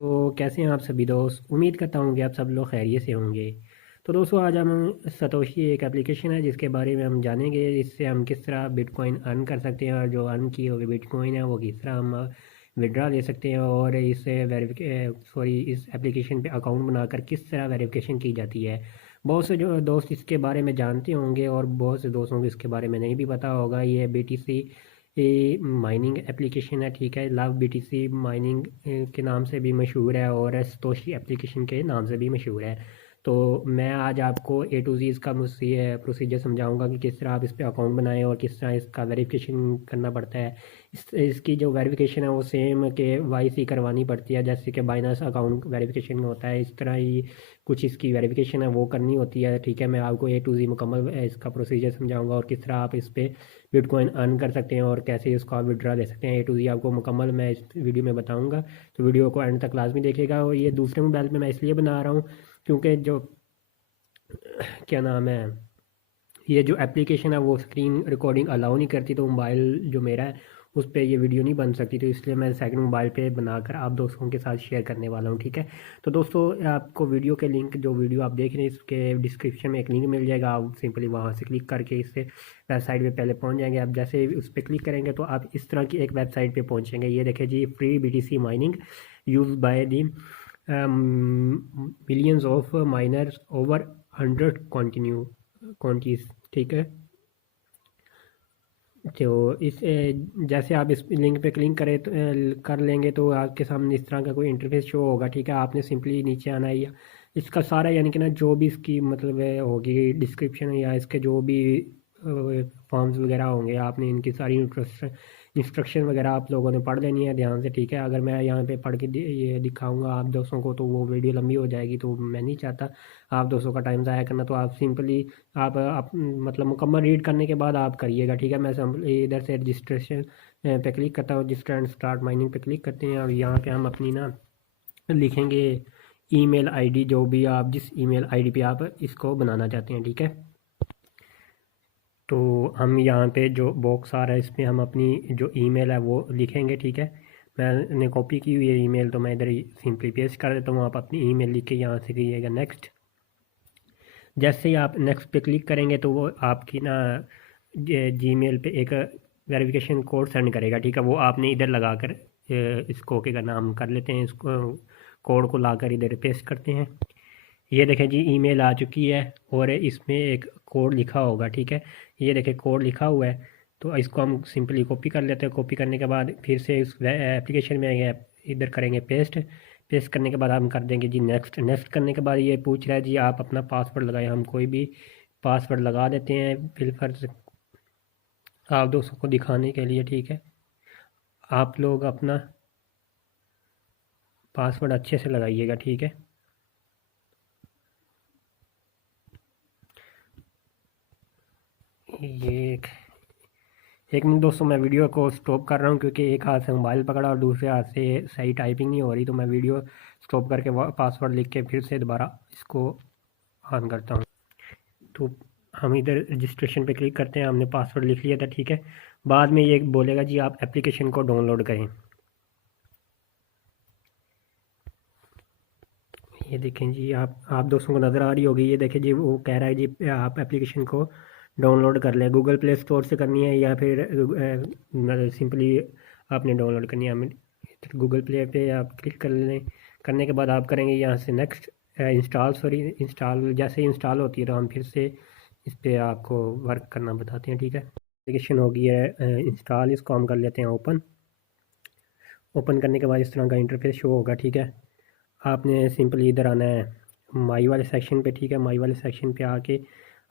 तो कैसे हैं आप सभी दोस्त। उम्मीद करता हूँ कि आप सब लोग खैरियत से होंगे। तो दोस्तों आज हम सतोशी एक एप्लीकेशन है जिसके बारे में हम जानेंगे। इससे हम किस तरह बिटकॉइन अर्न कर सकते हैं और जो अर्न की हुई बिटकॉइन है वो किस तरह हम विड्रा ले सकते हैं और इससे इस एप्लीकेशन पे अकाउंट बनाकर किस तरह वेरिफिकेशन की जाती है। बहुत से जो दोस्त इसके बारे में जानते होंगे और बहुत से दोस्तों को इसके बारे में नहीं भी पता होगा। ये BTC ये माइनिंग एप्लीकेशन है, ठीक है। लव BTC माइनिंग के नाम से भी मशहूर है और सतोशी एप्लीकेशन के नाम से भी मशहूर है। तो मैं आज आपको A to Z इसका मुझसे प्रोसीजर समझाऊंगा कि किस तरह आप इस पर अकाउंट बनाएं और किस तरह इसका वेरिफिकेशन करना पड़ता है। इसकी जो वेरिफिकेशन है वो सेम KYC करवानी पड़ती है, जैसे कि बाइनेंस अकाउंट वेरिफिकेशन होता है, इस तरह ही कुछ इसकी वेरिफिकेशन है वो करनी होती है, ठीक है। मैं आपको A to Z मुकम्मल इसका प्रोसीजर समझाऊंगा और किस तरह आप इस पर बिटकॉइन अर्न कर सकते हैं और कैसे इसको आप विड्रा ले सकते हैं। A to Z आपको मुकम्मल मैं इस वीडियो में बताऊंगा, तो वीडियो को एंड तक लाजमी देखिएगा। और ये दूसरे मोबाइल में मैं इसलिए बना रहा हूँ क्योंकि जो क्या नाम है, ये जो एप्लीकेशन है वो स्क्रीन रिकॉर्डिंग अलाउ नहीं करती, तो मोबाइल जो मेरा है उस पर ये वीडियो नहीं बन सकती, तो इसलिए मैं सेकंड मोबाइल पे बनाकर आप दोस्तों के साथ शेयर करने वाला हूँ, ठीक है। तो दोस्तों आपको वीडियो के लिंक, जो वीडियो आप देख रहे हैं इसके डिस्क्रिप्शन में एक लिंक मिल जाएगा। आप सिंपली वहाँ से क्लिक करके इससे वेबसाइट पे पहले पहुँच जाएंगे। आप जैसे ही उस पर क्लिक करेंगे तो आप इस तरह की एक वेबसाइट पर पहुँचेंगे। ये देखिए जी, free BTC mining use by the millions of miners over 100 quantities, ठीक है। तो जैसे आप इस लिंक पे क्लिक करें तो कर लेंगे तो आपके सामने इस तरह का कोई इंटरफेस शो होगा, ठीक है। आपने सिंपली नीचे आना है, या इसका सारा यानी कि ना जो भी इसकी मतलब है होगी डिस्क्रिप्शन या इसके जो भी फॉर्म्स वगैरह होंगे, आपने इनकी सारी इंस्ट्रक्शन वगैरह आप लोगों ने पढ़ लेनी है ध्यान से, ठीक है। अगर मैं यहाँ पे पढ़ के ये दिखाऊंगा आप दोस्तों को तो वो वीडियो लंबी हो जाएगी, तो मैं नहीं चाहता आप दोस्तों का टाइम ज़ाया करना। तो आप सिंपली आप मतलब मुकम्मल रीड करने के बाद आप करिएगा, ठीक है। मैं सिंपली इधर से रजिस्ट्रेशन पे क्लिक करता हूँ, रजिस्टर एंड स्टार्ट माइनिंग पे क्लिक करते हैं और यहाँ पे हम अपनी ना लिखेंगे ईमेल आईडी, जो भी आप जिस ईमेल आईडी पे आप इसको बनाना चाहते हैं, ठीक है। तो हम यहाँ पे जो बॉक्स आ रहा है इसमें हम अपनी जो ईमेल है वो लिखेंगे, ठीक है। मैंने कॉपी की हुई है ईमेल, तो मैं इधर सिंपली पेस्ट कर देता हूँ। आप अपनी ईमेल लिख के यहाँ से करिएगा नेक्स्ट। जैसे ही आप नेक्स्ट पे क्लिक करेंगे तो वो आपकी ना जीमेल पे एक वेरिफिकेशन कोड सेंड करेगा, ठीक है। वो आपने इधर लगा कर इसको क्या करना, हम कर लेते हैं, इसको कोड को लाकर इधर पेस्ट करते हैं। ये देखें जी, ईमेल आ चुकी है और इसमें एक कोड लिखा होगा, ठीक है। ये देखें कोड लिखा हुआ है, तो इसको हम सिंपली कॉपी कर लेते हैं। कॉपी करने के बाद फिर से इस एप्लीकेशन में इधर करेंगे पेस्ट। पेस्ट करने के बाद हम कर देंगे जी नेक्स्ट। नेक्स्ट करने के बाद ये पूछ रहा है जी आप अपना पासवर्ड लगाएं। हम कोई भी पासवर्ड लगा देते हैं बिलफर्ज आप दोस्तों को दिखाने के लिए, ठीक है। आप लोग अपना पासवर्ड अच्छे से लगाइएगा, ठीक है। ये एक मिनट दोस्तों, मैं वीडियो को स्टॉप कर रहा हूँ क्योंकि एक हाथ से मोबाइल पकड़ा और दूसरे हाथ से सही टाइपिंग नहीं हो रही, तो मैं वीडियो स्टॉप करके पासवर्ड लिख के फिर से दोबारा इसको ऑन करता हूँ। तो हम इधर रजिस्ट्रेशन पे क्लिक करते हैं, हमने पासवर्ड लिख लिया था, ठीक है। बाद में ये बोलेगा जी आप एप्लीकेशन को डाउनलोड करें। ये देखें जी, आप दोस्तों को नज़र आ रही होगी, ये देखें जी वो कह रहा है जी आप एप्लीकेशन को डाउनलोड कर लें। गूगल प्ले स्टोर से करनी है या फिर सिंपली आपने डाउनलोड करनी है। हमें गूगल प्ले पे आप क्लिक कर लें। करने के बाद आप करेंगे यहाँ से नेक्स्ट इंस्टॉल। जैसे ही इंस्टॉल होती है तो हम फिर से इस पर आपको वर्क करना बताते हैं, ठीक है। एप्लीकेशन हो गई है इंस्टॉल, इसको हम कर लेते हैं ओपन। ओपन करने के बाद इस तरह का इंटरफेस शो होगा, ठीक है। आपने सिंपली इधर आना है माई वाले सेक्शन पे, ठीक है। माई वाले सेक्शन पे आके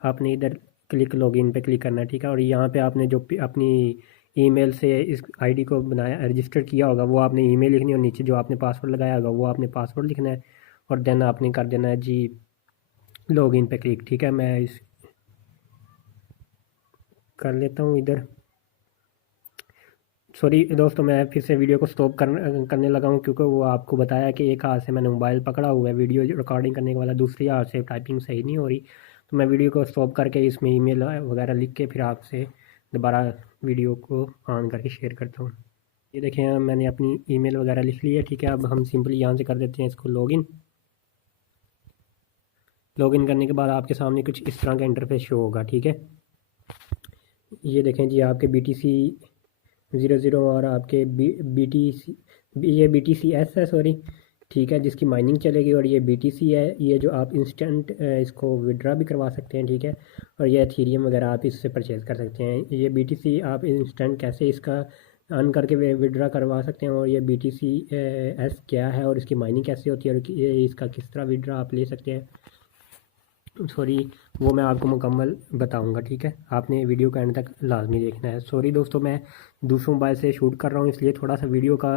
आपने इधर क्लिक लॉगिन पे क्लिक करना है, ठीक है। और यहाँ पे आपने जो अपनी ईमेल से इस आईडी को बनाया रजिस्टर किया होगा वो आपने ईमेल लिखनी है और नीचे जो आपने पासवर्ड लगाया होगा वो आपने पासवर्ड लिखना है और देन आपने कर देना है जी लॉगिन पे क्लिक, ठीक है। मैं इस कर लेता हूँ इधर। सॉरी दोस्तों, मैं फिर से वीडियो को स्टॉप करने लगा हूँ क्योंकि वो आपको बताया कि एक हाथ से मैंने मोबाइल पकड़ा हुआ है वीडियो रिकॉर्डिंग करने के वाला, दूसरी हाथ से टाइपिंग सही नहीं हो रही, तो मैं वीडियो को स्टॉप करके इसमें ईमेल वगैरह लिख के फिर आपसे दोबारा वीडियो को ऑन करके शेयर करता हूँ। ये देखें मैंने अपनी ईमेल वगैरह लिख ली है, ठीक है। अब हम सिंपली यहाँ से कर देते हैं इसको लॉगिन। लॉगिन करने के बाद आपके सामने कुछ इस तरह का इंटरफेस शो होगा, ठीक है। ये देखें जी आपके BTC 00 और आपके BTC, ये BTCS है सॉरी, ठीक है, जिसकी माइनिंग चलेगी। और ये BTC है, ये जो आप इंस्टेंट इसको विड्रा भी करवा सकते हैं, ठीक है। और ये एथीरियम वगैरह आप इससे परचेज़ कर सकते हैं। ये BTC आप इंस्टेंट कैसे इसका अर्न करके विड्रा करवा सकते हैं, और ये BTCS क्या है और इसकी माइनिंग कैसे होती है, और ये इसका किस तरह विड्रा आप ले सकते हैं, सॉरी, वो मैं आपको मुकम्मल बताऊंगा, ठीक है। आपने वीडियो का एंड तक लाजमी देखना है। सॉरी दोस्तों, मैं दूसरों मोबाइल से शूट कर रहा हूँ, इसलिए थोड़ा सा वीडियो का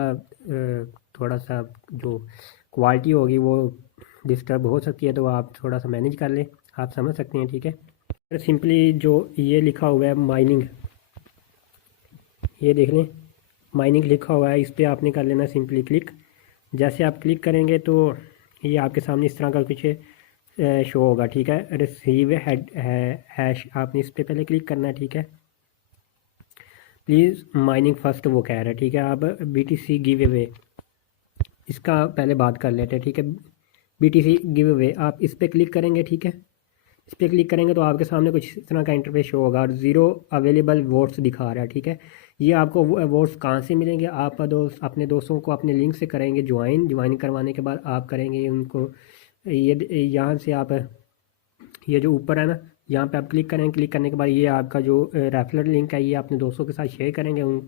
थोड़ा सा जो क्वालिटी होगी वो डिस्टर्ब हो सकती है, तो आप थोड़ा सा मैनेज कर लें, आप समझ सकते हैं, ठीक है। सिंपली जो ये लिखा हुआ है माइनिंग, ये देख लें माइनिंग लिखा हुआ है, इस पर आपने कर लेना सिंपली क्लिक। जैसे आप क्लिक करेंगे तो ये आपके सामने इस तरह का कुछ शो होगा, ठीक है। रिसीव हेड हैश, आपने इस पर पहले क्लिक करना है, ठीक है। प्लीज़ माइनिंग फर्स्ट वो कह रहा है, ठीक है। अब BTC गिव अवे, इसका पहले बात कर लेते हैं, ठीक है। BTC गिव अवे आप इस पर क्लिक करेंगे, ठीक है। इस पर क्लिक करेंगे तो आपके सामने कुछ इस तरह का इंटरफेस शो होगा और 0 अवेलेबल वोट्स दिखा रहा है, ठीक है। ये आपको वोट्स कहाँ से मिलेंगे, आप अपने दोस्तों को अपने लिंक से करेंगे ज्वाइन करवाने के बाद आप करेंगे उनको, ये यहाँ से आप ये जो ऊपर है ना, यहाँ पे आप क्लिक करेंगे। क्लिक करने के बाद ये आपका जो रेफरल लिंक है ये अपने दोस्तों के साथ शेयर करेंगे, उन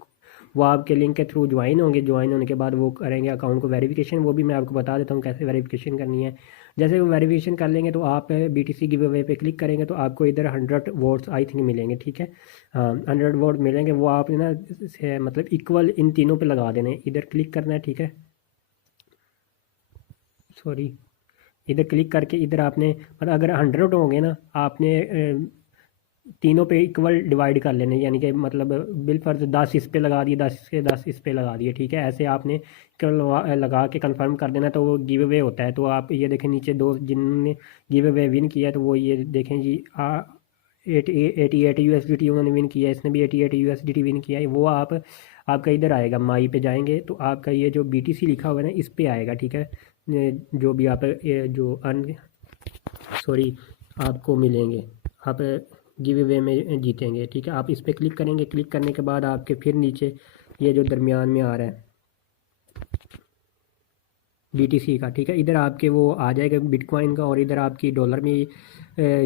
वो आपके लिंक के थ्रू ज्वाइन होंगे। ज्वाइन होने के बाद वो करेंगे अकाउंट को वेरिफिकेशन, वो भी मैं आपको बता देता हूँ कैसे वेरिफिकेशन करनी है। जैसे वो वेरिफिकेशन कर लेंगे तो आप BTC गिव अवे पे क्लिक करेंगे तो आपको इधर 100 वोट्स आई थिंक मिलेंगे, ठीक है। हाँ 100 वोट मिलेंगे, वो आप ना मतलब इक्वल इन तीनों पे लगा देने, इधर क्लिक करना है, ठीक है। सॉरी, इधर क्लिक करके इधर आपने मतलब अगर 100 होंगे ना, आपने तीनों पे इक्वल डिवाइड कर लेने, यानी कि मतलब बिलफर्ज 10 इस पे लगा दिए, 10 के 10 इस पे लगा दिए, ठीक है। ऐसे आपने लगा के कंफर्म कर देना, तो वो गिव अवे होता है। तो आप ये देखें नीचे दो जिनने गिव अवे विन किया है, तो वो ये देखें जी 88 USDT उन्होंने विन किया है, इसने भी 88 USDT विन किया है। वो आपका इधर आएगा, माई पे जाएंगे तो आपका ये जो BTC लिखा हुआ है ना इस पे आएगा, ठीक है। जो भी आप जो सॉरी आपको मिलेंगे, आप गिव अवे में जीतेंगे, ठीक है। आप इस पर क्लिक करेंगे। क्लिक करने के बाद आपके फिर नीचे ये जो दरमियान में आ रहा है BTC का, ठीक है, इधर आपके वो आ जाएगा बिटकॉइन का, और इधर आपकी डॉलर में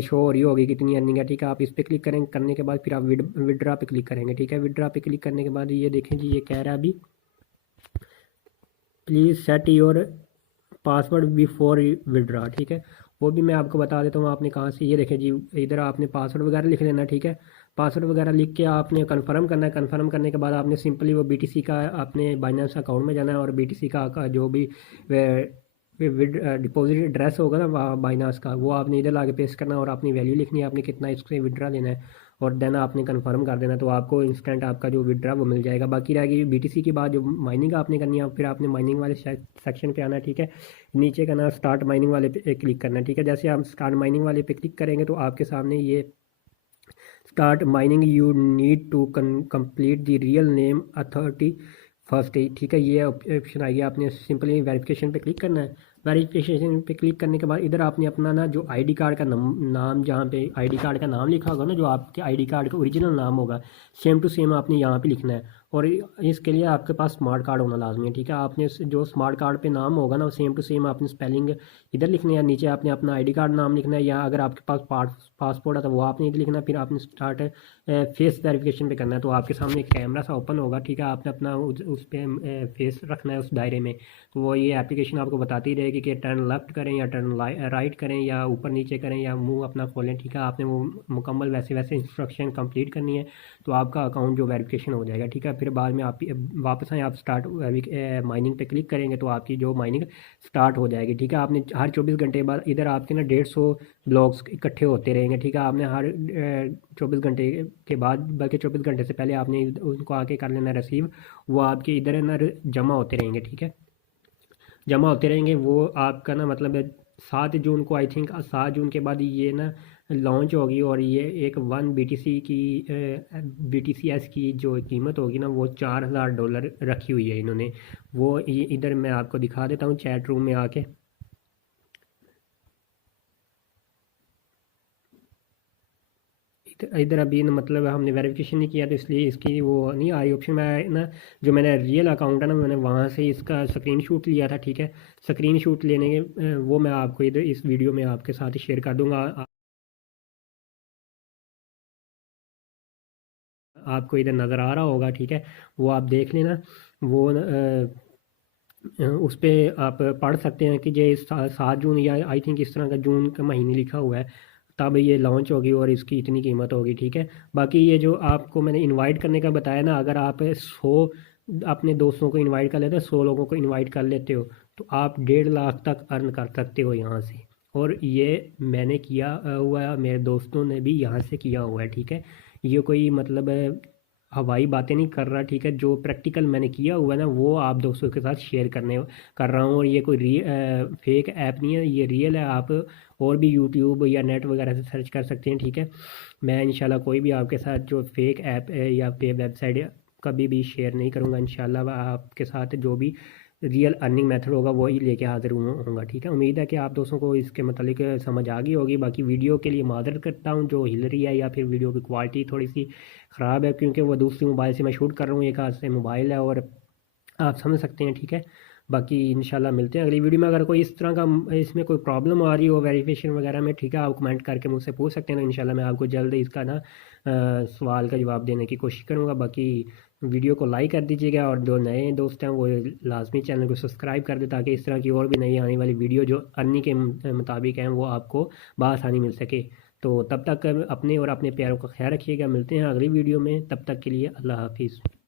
शो हो रही होगी कितनी अर्निंग है, ठीक है। आप इस पर क्लिक करेंगे, करने के बाद फिर आप विड्रा पे क्लिक करेंगे, ठीक है। विड्रा पे क्लिक करने के बाद ये देखें जी ये कह रहा है अभी please set your password before withdraw, ठीक है। वो भी मैं आपको बता देता हूँ आपने कहाँ से, ये देखें जी इधर आपने पासवर्ड वगैरह लिख लेना, ठीक है। पासवर्ड वगैरह लिख के आपने कंफर्म करना है। कंफर्म करने के बाद आपने सिंपली वो BTC का अपने बाइनेंस अकाउंट में जाना है, और BTC का जो भी डिपॉजिट एड्रेस होगा ना बाइनास का, वो आपने इधर लाके पेस्ट करना है और अपनी वैल्यू लिखनी है, आपने कितना इससे विड्रा लेना है, और देन आपने कंफर्म कर देना, तो आपको इंस्टेंट आपका जो विड्रा वो मिल जाएगा। बाकी रहेगी BTC के बाद जो माइनिंग आपने करनी है, फिर आपने माइनिंग वाले सेक्शन पे आना है, ठीक है। नीचे करना स्टार्ट माइनिंग वाले पे क्लिक करना है, ठीक है। जैसे आप स्टार्ट माइनिंग वाले पे क्लिक करेंगे तो आपके सामने ये start mining you need to complete the real name authority first, ठीक है। ये ऑप्शन आएगी, आपने सिंपली वेरिफिकेशन पे क्लिक करना है। वेरिफिकेशन पे क्लिक करने के बाद इधर आपने अपना ना जो आईडी कार्ड का नाम जहाँ पे आईडी कार्ड का नाम लिखा होगा ना, जो आपके आईडी कार्ड का ओरिजिनल नाम होगा, सेम टू सेम आपने यहाँ पे लिखना है। और इसके लिए आपके पास स्मार्ट कार्ड होना लाजमी है, ठीक है। आपने जो स्मार्ट कार्ड पे नाम होगा ना सेम टू सेम आपने स्पेलिंग इधर लिखनी है, नीचे आपने अपना आईडी कार्ड नाम लिखना है, या अगर आपके पास पासपोर्ट है तो वो आपने इधर लिखना है। फिर आपने स्टार्ट फेस वेरिफिकेशन पे करना है, तो आपके सामने एक कैमरा सा ओपन होगा, ठीक है। आपने अपना उस पर फेस रखना है उस दायरे में, तो वो ये एप्लीकेशन आपको बताती रहेगी कि टर्न लेफ्ट करें या टर्न राइट करें या ऊपर नीचे करें या मुंह अपना खोलें, ठीक है। आपने वो मुकम्मल वैसे वैसे इंस्ट्रक्शन कंप्लीट करनी है, तो आपका अकाउंट जो वेरिफिकेशन हो जाएगा, ठीक है। फिर बाद में आप वापस आए, आप स्टार्ट माइनिंग पे क्लिक करेंगे तो आपकी जो माइनिंग स्टार्ट हो जाएगी, ठीक है। आपने हर 24 घंटे बाद इधर आपके ना 150 ब्लॉक्स इकट्ठे होते रहेंगे, ठीक है। आपने हर 24 घंटे के बाद, बल्कि 24 घंटे से पहले आपने उनको आके कर लेना रिसीव, वो आपके इधर है ना जमा होते रहेंगे, ठीक है। जमा होते रहेंगे, वो आपका ना मतलब 7 जून को, आई थिंक 7 जून के बाद ये ना लॉन्च होगी। और ये एक 1 BTC की BTCS की जो कीमत होगी ना वो $4000 रखी हुई है इन्होंने। वो इधर मैं आपको दिखा देता हूँ चैट रूम में आके। इधर अभी ना मतलब हमने वेरिफिकेशन नहीं किया तो इसलिए इसकी वो नहीं आ रही ऑप्शन। मैं ना जो मैंने रियल अकाउंट है ना मैंने वहाँ से इसका स्क्रीनशॉट लिया था, ठीक है। स्क्रीनशॉट लेने के वो मैं आपको इधर इस वीडियो में आपके साथ शेयर कर दूंगा। आपको इधर नज़र आ रहा होगा, ठीक है। वो आप देख लेना। वो उस पर आप पढ़ सकते हैं कि ये 7 जून या आई थिंक इस तरह का जून का महीने लिखा हुआ है, तब ये लॉन्च होगी और इसकी इतनी कीमत होगी, ठीक है। बाकी ये जो आपको मैंने इनवाइट करने का बताया ना, अगर आप 100 अपने दोस्तों को इनवाइट कर लेते हो, 100 लोगों को इनवाइट कर लेते हो तो आप 1.5 लाख तक अर्न कर सकते हो यहाँ से। और ये मैंने किया हुआ है, मेरे दोस्तों ने भी यहाँ से किया हुआ है, ठीक है। ये कोई मतलब हवाई बातें नहीं कर रहा, ठीक है। जो प्रैक्टिकल मैंने किया हुआ है ना वो आप दोस्तों के साथ शेयर कर रहा हूँ। और ये कोई फेक ऐप नहीं है, ये रियल है। आप और भी यूट्यूब या नेट वगैरह से सर्च कर सकते हैं, ठीक है। मैं इंशाल्लाह कोई भी आपके साथ जो फेक ऐप है या फेक वेबसाइट कभी भी शेयर नहीं करूँगा। इंशाल्लाह आपके साथ जो भी रियल अर्निंग मेथड होगा वही लेके हाजिर होऊंगा, ठीक है। उम्मीद है कि आप दोस्तों को इसके मतलब समझ आ गई होगी। बाकी वीडियो के लिए माजरत करता हूँ जो हिल रही है या फिर वीडियो की क्वालिटी थोड़ी सी ख़राब है, क्योंकि वो दूसरी मोबाइल से मैं शूट कर रहा हूँ, एक हाथ से मोबाइल है, और आप समझ सकते हैं, ठीक है। बाकी इंशाल्लाह मिलते हैं अगली वीडियो में। अगर कोई इस तरह का इसमें कोई प्रॉब्लम आ रही हो वेरिफिकेशन वगैरह में, ठीक है, आप कमेंट करके मुझसे पूछ सकते हैं। तो इंशाल्लाह मैं आपको जल्द इसका ना सवाल का जवाब देने की कोशिश करूँगा। बाकी वीडियो को लाइक कर दीजिएगा और जो नए दोस्त हैं वो लाजमी चैनल को सब्सक्राइब कर दें, ताकि इस तरह की और भी नई आने वाली वीडियो जो अर्निंग के मुताबिक हैं वो आपको बआसानी मिल सके। तो तब तक अपने और अपने प्यारों का ख्याल रखिएगा। मिलते हैं अगली वीडियो में, तब तक के लिए अल्लाह हाफिज़।